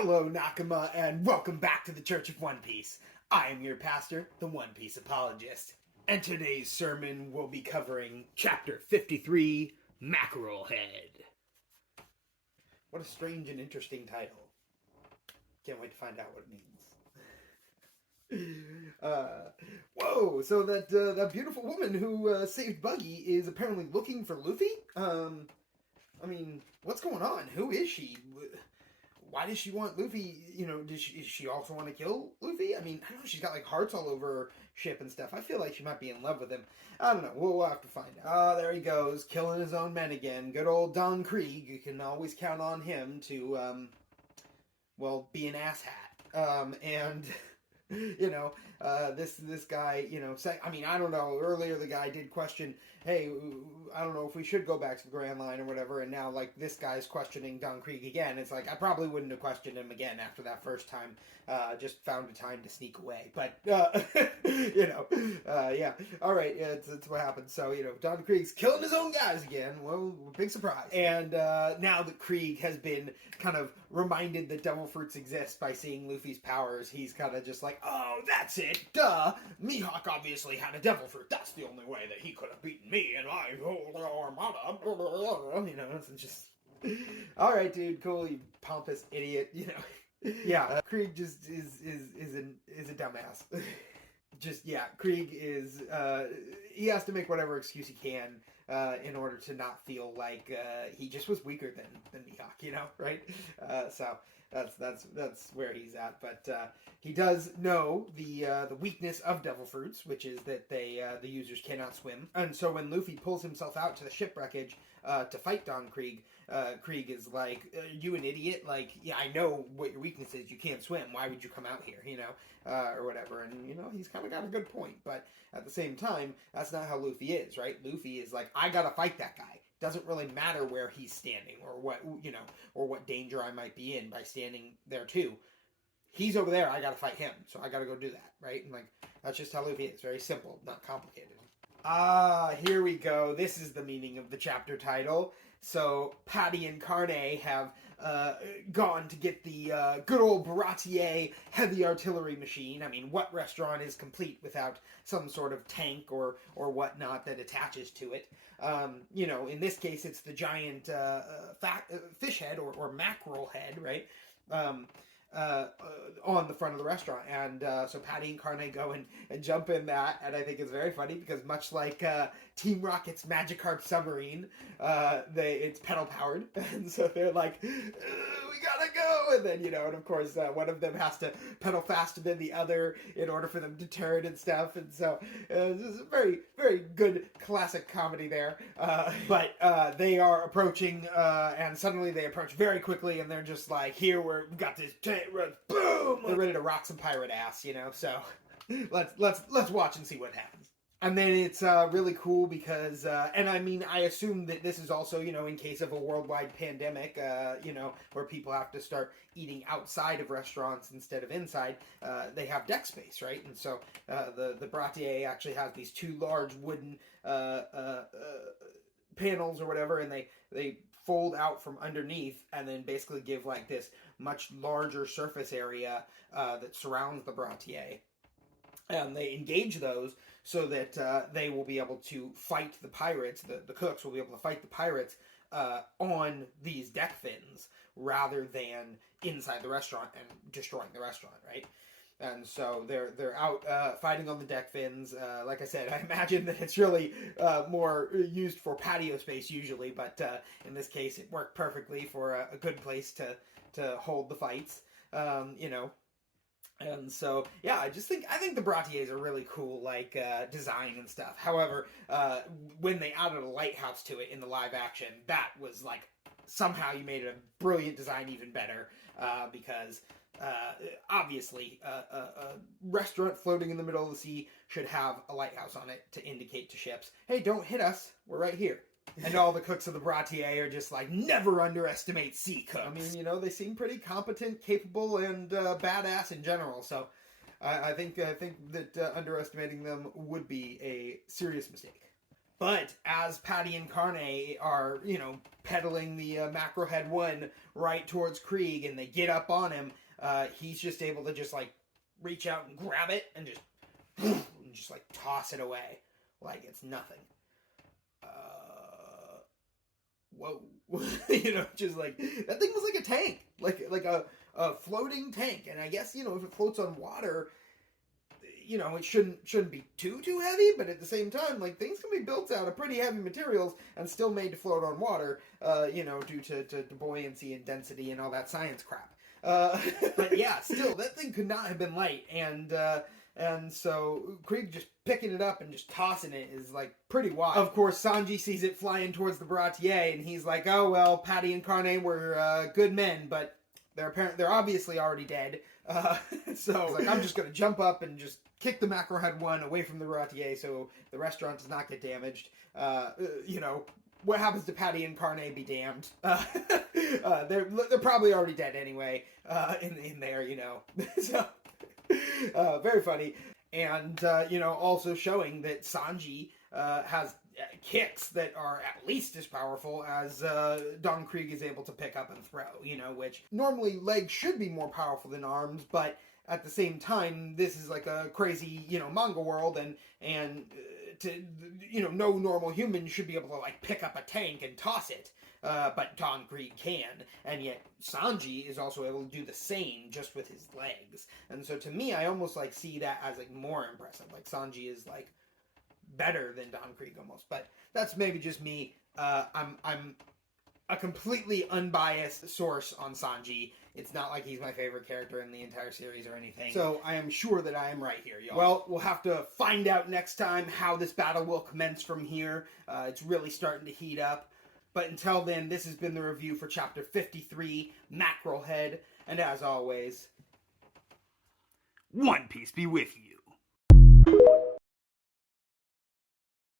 Hello, Nakama, and welcome back to the Church of One Piece. I am your pastor, the One Piece Apologist. And today's sermon will be covering Chapter 53, Mackerel Head. What a strange and interesting title. Can't wait to find out what it means. Whoa, so that beautiful woman who saved Buggy is apparently looking for Luffy? What's going on? Who is she? Why does she want Luffy? Does she also want to kill Luffy? I don't know. She's got like hearts all over her ship and stuff. I feel like she might be in love with him. I don't know. We'll have to find out. There he goes, killing his own men again. Good old Don Krieg. You can always count on him to, be an asshat. This guy, I don't know. Earlier the guy did question, hey, I don't know if we should go back to the Grand Line or whatever, and now, this guy's questioning Don Krieg again. It's like, I probably wouldn't have questioned him again after that first time. Just found a time to sneak away. But, yeah. All right, it's what happened. So, Don Krieg's killing his own guys again. Well, big surprise. And now that Krieg has been kind of reminded that devil fruits exist by seeing Luffy's powers, he's kind of just like, oh, that's it, duh. Mihawk obviously had a devil fruit. That's the only way that he could have beaten me, and I hold the armada. It's just, all right, dude, cool, you pompous idiot, Yeah, Krieg just is a dumbass. Krieg is, he has to make whatever excuse he can in order to not feel like he just was weaker than Mihawk, right? So that's where he's at. But he does know the weakness of devil fruits, which is that the users cannot swim. And so when Luffy pulls himself out to the shipwreckage to fight Don Krieg, Krieg is like, you an idiot? Like, yeah, I know what your weakness is. You can't swim. Why would you come out here? Or whatever. And, he's kind of got a good point. But at the same time, that's not how Luffy is, right? Luffy is like, I gotta fight that guy. Doesn't really matter where he's standing or what danger I might be in by standing there too. He's over there. I gotta fight him. So I gotta go do that, right? And that's just how Luffy is. Very simple, not complicated. Here we go. This is the meaning of the chapter title. So Patty and Carne have gone to get the good old Baratier heavy artillery machine. What restaurant is complete without some sort of tank or whatnot that attaches to it? In this case, it's the giant fish head or mackerel head, right? On the front of the restaurant, and so Patty and Carne go and jump in that, and I think it's very funny because much like Team Rocket's Magikarp submarine, it's pedal powered, and so they're like, we gotta go, and then and of course one of them has to pedal faster than the other in order for them to turn and stuff, and so this is a very, very good classic comedy there. But they are approaching, and suddenly they approach very quickly, and they're just like, here we've got this boom! They're ready to rock some pirate ass, so let's watch and see what happens. And then it's really cool because, I assume that this is also, in case of a worldwide pandemic, where people have to start eating outside of restaurants instead of inside, they have deck space, right? And so the Baratier actually has these two large wooden panels or whatever, and they fold out from underneath and then basically give this much larger surface area that surrounds the Baratier. And they engage those so that they will be able to fight the pirates, the cooks will be able to fight the pirates on these deck fins rather than inside the restaurant and destroying the restaurant, right? And so they're out fighting on the deck fins. Like I said, I imagine that it's really more used for patio space usually, but in this case it worked perfectly for a good place to hold the fights, And so, yeah, I think the Baratiers are really cool, design and stuff. However, when they added a lighthouse to it in the live action, that was somehow you made a brilliant design even better, because obviously a restaurant floating in the middle of the sea should have a lighthouse on it to indicate to ships, hey, don't hit us, we're right here. And all the cooks of the Baratier are just never underestimate sea cooks. They seem pretty competent, capable, and badass in general. So I think that underestimating them would be a serious mistake. But as Patty and Carne are, pedaling the Mackerel Head 1 right towards Krieg, and they get up on him, he's just able to just, like, reach out and grab it and just like, toss it away like it's nothing. Whoa. Just like, that thing was like a tank. Like a floating tank. And I guess, if it floats on water, it shouldn't be too heavy, but at the same time, like, things can be built out of pretty heavy materials and still made to float on water, due to buoyancy and density and all that science crap. But yeah, still, that thing could not have been light, and so Krieg just picking it up and just tossing it is, like, pretty wild. Of course, Sanji sees it flying towards the Baratier, and he's like, oh, well, Patty and Carne were good men, but they're obviously already dead. So he's like, I'm just going to jump up and just kick the Mackerel Head 1 away from the Baratier so the restaurant does not get damaged. What happens to Patty and Carne be damned. They're probably already dead anyway, in there, So, very funny. And, also showing that Sanji has kicks that are at least as powerful as Don Krieg is able to pick up and throw, which normally legs should be more powerful than arms, but at the same time, this is like a crazy, manga world, and no normal human should be able to, like, pick up a tank and toss it. But Don Krieg can, and yet Sanji is also able to do the same just with his legs. And so to me, I almost, like, see that as, like, more impressive. Like, Sanji is, like, better than Don Krieg almost. But that's maybe just me. I'm a completely unbiased source on Sanji. It's not like he's my favorite character in the entire series or anything. So I am sure that I am right here, y'all. Well, we'll have to find out next time how this battle will commence from here. It's really starting to heat up. But until then, this has been the review for Chapter 53, Mackerel Head. And as always, One Piece be with you.